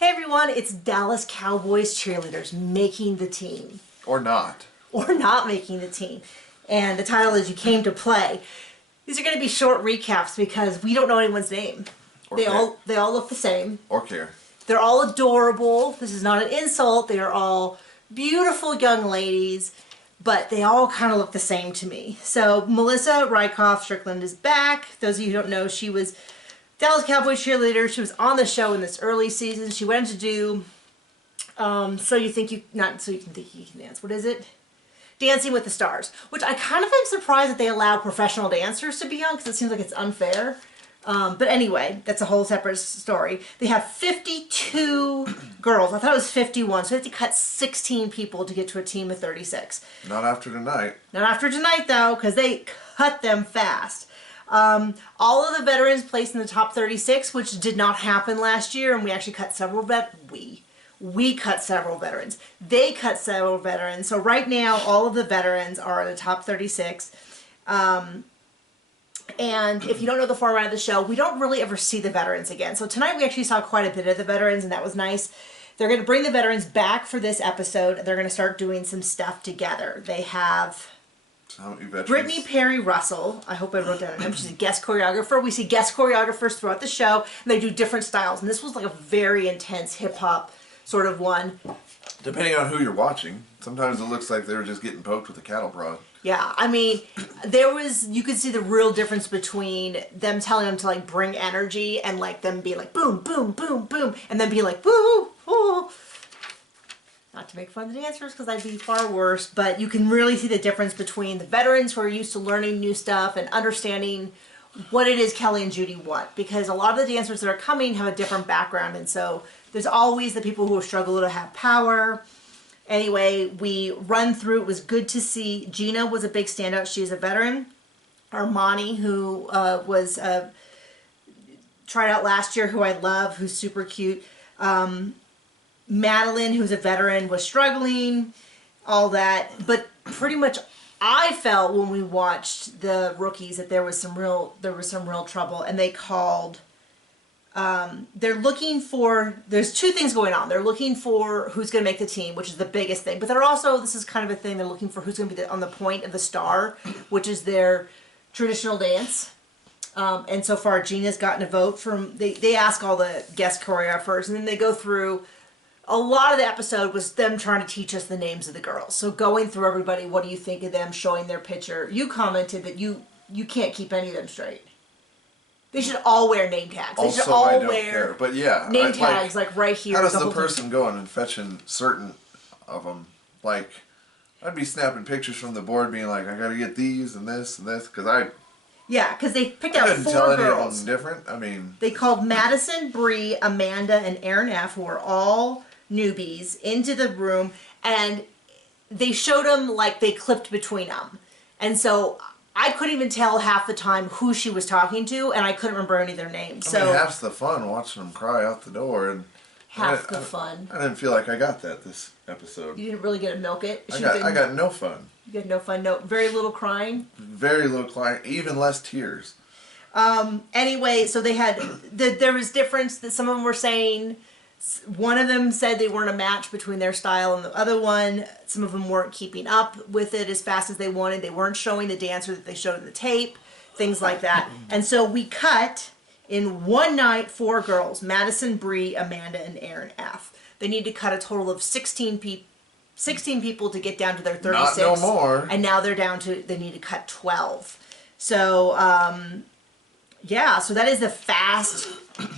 Hey everyone, it's Dallas Cowboys Cheerleaders making the team. Or not. Or not making the team. And the title is You Came to Play. These are going to be short recaps because we don't know anyone's name. They all look the same. Or care. They're all adorable. This is not an insult. They are all beautiful young ladies, but they all kind of look the same to me. So Melissa Rykoff Strickland is back. Those of you who don't know, she was Dallas Cowboys Cheerleader. She was on the show in this early season. She went to do So You Think You, not So You Can Think You Can Dance. What is it? Dancing with the Stars, which I kind of am surprised that they allow professional dancers to be on because it seems like it's unfair. But anyway, that's a whole separate story. They have 52 girls. I thought it was 51, so they have to cut 16 people to get to a team of 36. Not after tonight. Not after tonight, though, because they cut them fast. All of the veterans placed in the top 36, which did not happen last year, and we actually cut several we cut several veterans. They cut several veterans. So right now, all of the veterans are in the top 36. And if you don't know the format of the show, we don't really ever see the veterans again. So tonight we actually saw quite a bit of the veterans, and that was nice. They're going to bring the veterans back for this episode. They're going to start doing some stuff together. They have Brittany Perry Russell. I hope I wrote down her name. She's a guest choreographer. We see guest choreographers throughout the show, and they do different styles. And this was like a very intense hip-hop sort of one. Depending on who you're watching, sometimes it looks like they were just getting poked with a cattle prod. Yeah, I mean, you could see the real difference between them telling them to like bring energy and like them be like boom, boom, boom, boom, and then be like woo, woo. Not to make fun of the dancers because I'd be far worse, but you can really see the difference between the veterans who are used to learning new stuff and understanding what it is Kelly and Judy want, because a lot of the dancers that are coming have a different background, and so there's always the people who struggle to have power. Anyway, we run through. It was good to see. Gina was a big standout. She's a veteran. Armani, who was tried out last year, who I love, who's super cute. Madeline, who's a veteran, was struggling, all that. But pretty much I felt when we watched the rookies that there was some real trouble, and they called. They're looking for, there's two things going on. They're looking for who's going to make the team, which is the biggest thing. But they're also, this is kind of a thing, they're looking for who's going to be on the point of the star, which is their traditional dance. And so far, Gina's gotten a vote from, they ask all the guest choreographers, and then they go through, a lot of the episode was them trying to teach us the names of the girls. So going through everybody, what do you think of them, showing their picture. You commented that you can't keep any of them straight. They should all wear name tags. They should all wear but yeah, name tags like right here. How does the person going and fetching certain of them? Like, I'd be snapping pictures from the board, being like, I got to get these and this, because yeah, because they picked out 4 girls. Couldn't tell any of them different. I mean, they called Madison, Bree, Amanda, and Aaron F., who are all newbies, into the room, and they showed them like they clipped between them, and so I couldn't even tell half the time who she was talking to, and I couldn't remember any of their names. I mean, half's the fun watching them cry out the door, and half the fun. I didn't feel like I got that this episode. You didn't really get to milk it. I got no fun. You got no fun. No, very little crying. Very little crying. Even less tears. Anyway, so they had there was difference that some of them were saying. One of them said they weren't a match between their style and the other one. Some of them weren't keeping up with it as fast as they wanted. They weren't showing the dancer that they showed in the tape, things like that. And so we cut in one night 4 girls, Madison, Bree, Amanda, and Aaron F. They need to cut a total of 16 people to get down to their 36. Not no more. And now they're down to, they need to cut 12. So, yeah, so that is the fast,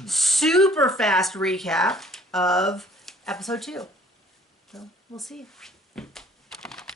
super fast recap of episode 2. So we'll see.